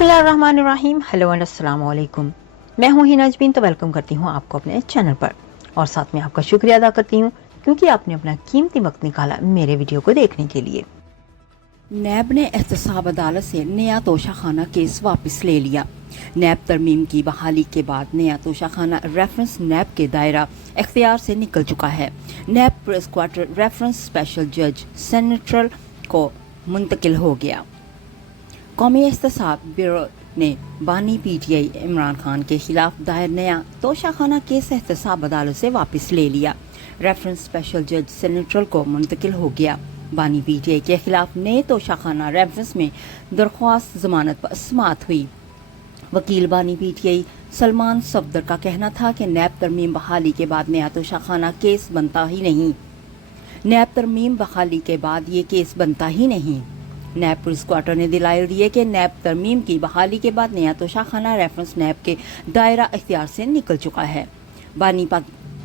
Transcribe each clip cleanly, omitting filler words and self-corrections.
बिस्मिल्लाहिर्रहमानिर्रहीम। Hello and अस्सलाम वालेकुम। मैं हूँ हिना अजमीन, तो वेलकम करती हूँ आपको अपने चैनल पर और साथ में आपका शुक्रिया अदा करती हूँ क्योंकि आपने अपना कीमती वक्त निकाला मेरे वीडियो को देखने के लिए। नैब ने एहतसाब अदालत से नया तोशाखाना केस वापस ले लिया। नैब तरमीम की बहाली के बाद नया तोशाखाना रेफरेंस नैब के दायरा इख्तियार से निकल चुका है। नैब प्रेस क्वार्टर रेफरेंस स्पेशल जज सेंट्रल को मुंतकिल हो गया। कौमी एहतसाब ब्यूरो ने बानी PTI इमरान खान के खिलाफ दायर नया तोशाखाना केस एहतसाब अदालत से वापस ले लिया। रेफरेंस स्पेशल जज सेंट्रल को मुंतकिल हो गया। बानी PTI के खिलाफ नए तोशाखाना रेफरेंस में दरख्वास्त जमानत पर समाअत हुई। वकील बानी PTI सलमान सफदर का कहना था कि नैब तरमीम बहाली के बाद नया तोशाखाना केस बनता ही नहीं। नैब तरमीम बहाली के बाद ये केस बनता ही नहीं। नैब पुलिस क्वार्टर ने दलाइल दिए कि नैब तरमीम की बहाली के बाद नया तोशाखाना रेफरेंस नैब के दायरा इख्तियार से निकल चुका है। बानी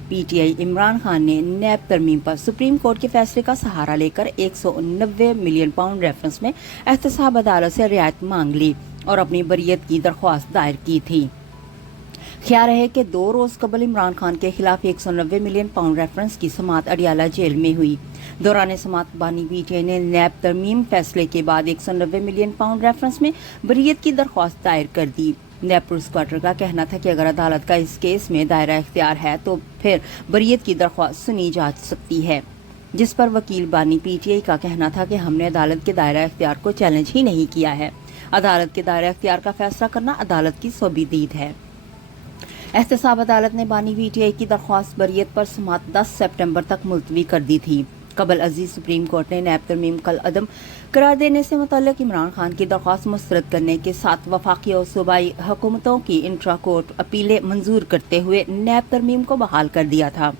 PTI इमरान खान ने नैब तरमीम पर सुप्रीम कोर्ट के फैसले का सहारा लेकर 190 मिलियन पाउंड रेफरेंस में एहतसाब अदालत से रियायत मांग ली और अपनी बरियत की दरख्वास्त दायर की थी। ख्याल है कि 2 रोज कबल इमरान खान के खिलाफ 190 मिलियन पाउंड रेफरेंस की समाअत अडियाला जेल में हुई। दौरान समाअत बानी PTI ने नैब तरमीम फैसले के बाद 190 मिलियन पाउंड रेफरेंस में बरियत की दरख्वास्त दायर कर दी। नैब पुलिस क्वार्टर का कहना था कि अगर अदालत का इस केस में दायरा इख्तियार है तो फिर बरियत की दरख्वास्त सुनी जा सकती है, जिस पर वकील बानी PTI का कहना था कि हमने अदालत के दायरा इख्तियार को चैलेंज ही नहीं किया है। अदालत के दायरा इख्तियार का फैसला करना अदालत की सोबीदीद है। एहतसाब अदालत ने बानी PTI की दरख्वास्त बरियत पर समाअत 10 सितंबर तक मुलतवी कर दी थी। कबल अजीज सुप्रीम कोर्ट ने नैब तरमीम कल अदम करार देने से मुतल्लिक इमरान खान की दरख्वास्त मुस्तरद करने के साथ वफाकी और सूबाई हुकूमतों की इंट्रा कोर्ट अपीलें मंजूर करते हुए नैब तरमीम को बहाल कर दिया था।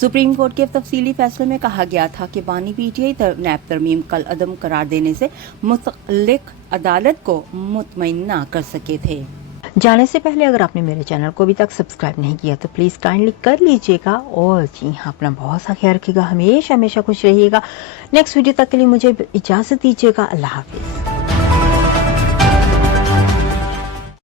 सुप्रीम कोर्ट के तफसीली फैसले में कहा गया था कि बानी PTI नैब तरमीम कल अदम करार देने से मुतल्लिक अदालत को मुतमईन ना कर सके थे। जाने से पहले अगर आपने मेरे चैनल को अभी तक सब्सक्राइब नहीं किया तो प्लीज़ काइंडली कर लीजिएगा और जी हाँ, अपना बहुत सा ख्याल रखिएगा। हमेशा खुश रहिएगा। नेक्स्ट वीडियो तक के लिए मुझे इजाज़त दीजिएगा। अल्लाह हाफिज़।